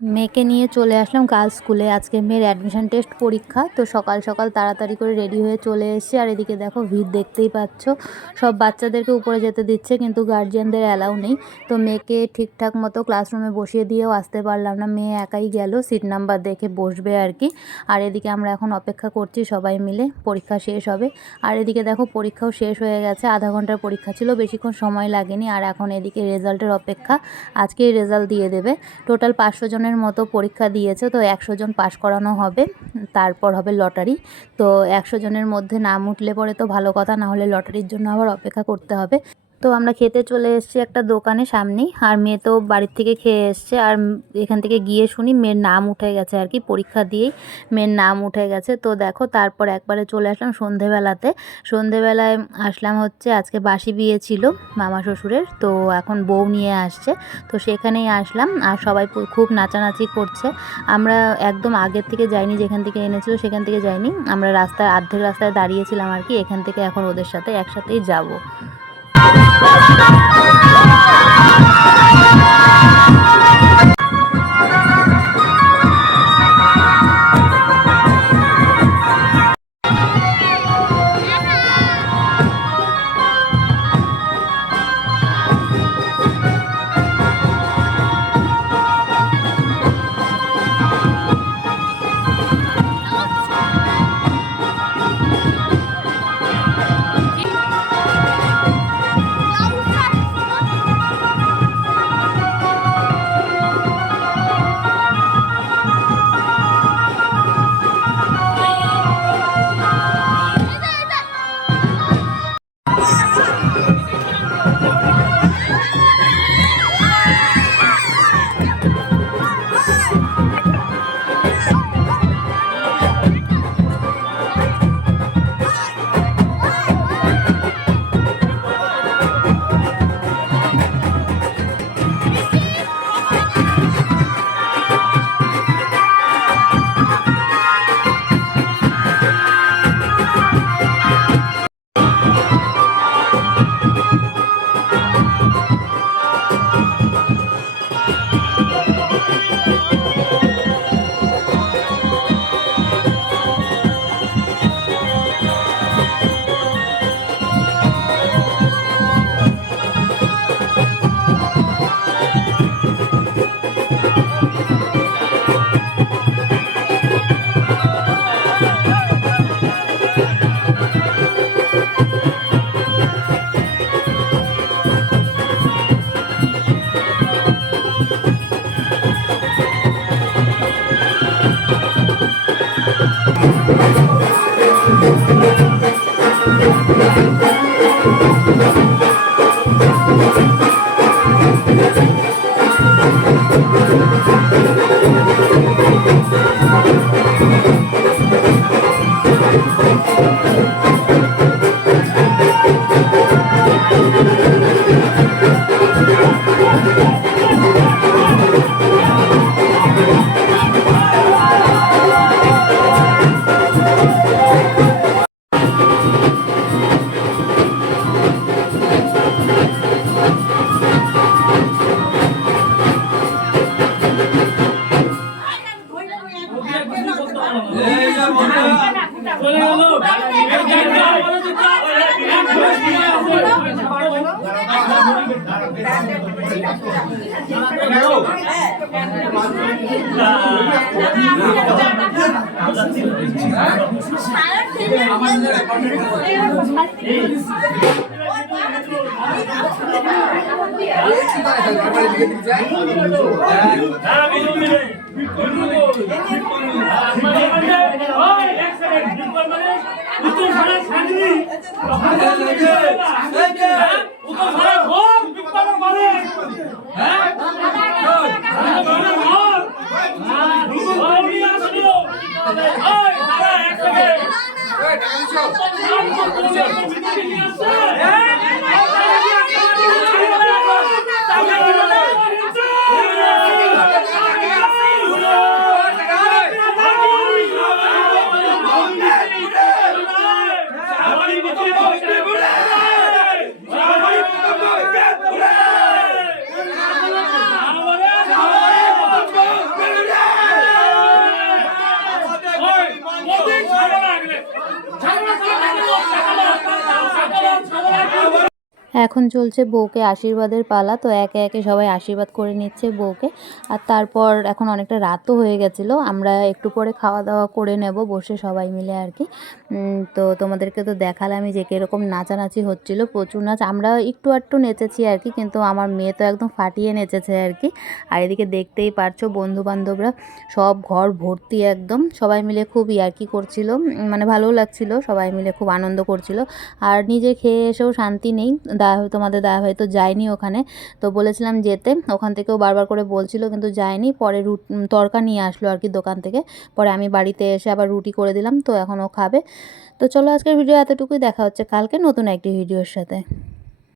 মেয়েকে নিয়ে চলে আসলাম গার্লস স্কুলে আজকে মেয়ের অ্যাডমিশন টেস্ট পরীক্ষা, তো সকাল সকাল তাড়াতাড়ি করে রেডি হয়ে চলে এসেছি। আর এদিকে দেখো, ভিড় দেখতেই পাচ্ছ। সব বাচ্চাদেরকে উপরে যেতে দিচ্ছে, কিন্তু গার্জিয়ানদের অ্যালাউ নেই। তো মেয়েকে ঠিকঠাক মতো ক্লাসরুমে বসিয়ে দিয়েও আসতে পারলাম না। মেয়ে একাই গেল সিট নাম্বার দেখে বসবে আর কি। আর এদিকে আমরা এখন অপেক্ষা করছি সবাই মিলে, পরীক্ষা শেষ হবে। আর এদিকে দেখো, পরীক্ষাও শেষ হয়ে গেছে। আধা ঘণ্টার পরীক্ষা ছিল, বেশিক্ষণ সময় লাগেনি। আর এখন এদিকে রেজাল্টের অপেক্ষা, আজকেই রেজাল্ট দিয়ে দেবে। টোটাল পাঁচশো জনের মতো পরীক্ষা দিয়েছে, তো একশো জন পাশ করানো হবে, তারপর হবে লটারি। তো একশো জনের মধ্যে নাম উঠলে পরে তো ভালো কথা, না হলে লটারির জন্য আবার অপেক্ষা করতে হবে। তো আমরা খেতে চলে এসেছি একটা দোকানে সামনেই। আর মেয়ে তো বাড়ির থেকে খেয়ে এসছে। আর এখান থেকে গিয়ে শুনি মেয়ের নাম উঠে গেছে আর কি, পরীক্ষা দিয়েই মেয়ের নাম উঠে গেছে। তো দেখো, তারপর একবারে চলে আসলাম সন্ধেবেলাতে। সন্ধেবেলায় আসলাম হচ্ছে, আজকে বাসি বিয়ে ছিল মামা শ্বশুরের, তো এখন বউ নিয়ে আসছে। তো সেখানেই আসলাম। আর সবাই খুব নাচানাচি করছে। আমরা একদম আগের থেকে যাইনি, যেখান থেকে এনেছিল সেখান থেকে যাইনি। আমরা রাস্তায় অর্ধেক রাস্তায় দাঁড়িয়েছিলাম আর কি, এখান থেকে এখন ওদের সাথে একসাথেই যাব। চলে উত্তর ভারত শান্তি উত্তর ভারত এখন চলছে বউকে আশীর্বাদের পালা, তো একে একে সবাই আশীর্বাদ করে নিচ্ছে বউকে। আর তারপর এখন অনেকটা রাতও হয়ে গেছিল, আমরা একটু পরে খাওয়া দাওয়া করে নেব বসে সবাই মিলে আর কি। তো তোমাদেরকে তো দেখালামই যে কীরকম নাচানাচি হচ্ছিল, প্রচুর নাচ। আমরা একটু একটু নেচেছি আর কি, কিন্তু আমার মেয়ে তো একদম ফাটিয়ে নেচেছে আর কি। আর এদিকে দেখতেই পারছ বন্ধু বান্ধবরা সব ঘর ভর্তি একদম। সবাই মিলে খুব ইয়ার্কি করছিল মানে ভালোও লাগছিল, সবাই মিলে খুব আনন্দ করছিল। আর নিজে খেয়ে এসেও শান্তি নেই। দা তোমাদের দা হয়তো যায়নি ওখানে। তো বলেছিলাম যেতে। ওখান থেকেও বারবার করে বলছিল, কিন্তু যায়নি। পরে রুট তরকা নিয়ে আসলো আর কি দোকান থেকে। পরে আমি বাড়িতে এসে আবার রুটি করে দিলাম, তো এখন ও খাবে। তো চলো আজকের ভিডিও এতটুকুই। দেখা হচ্ছে কালকে নতুন একটি ভিডিওর সাথে।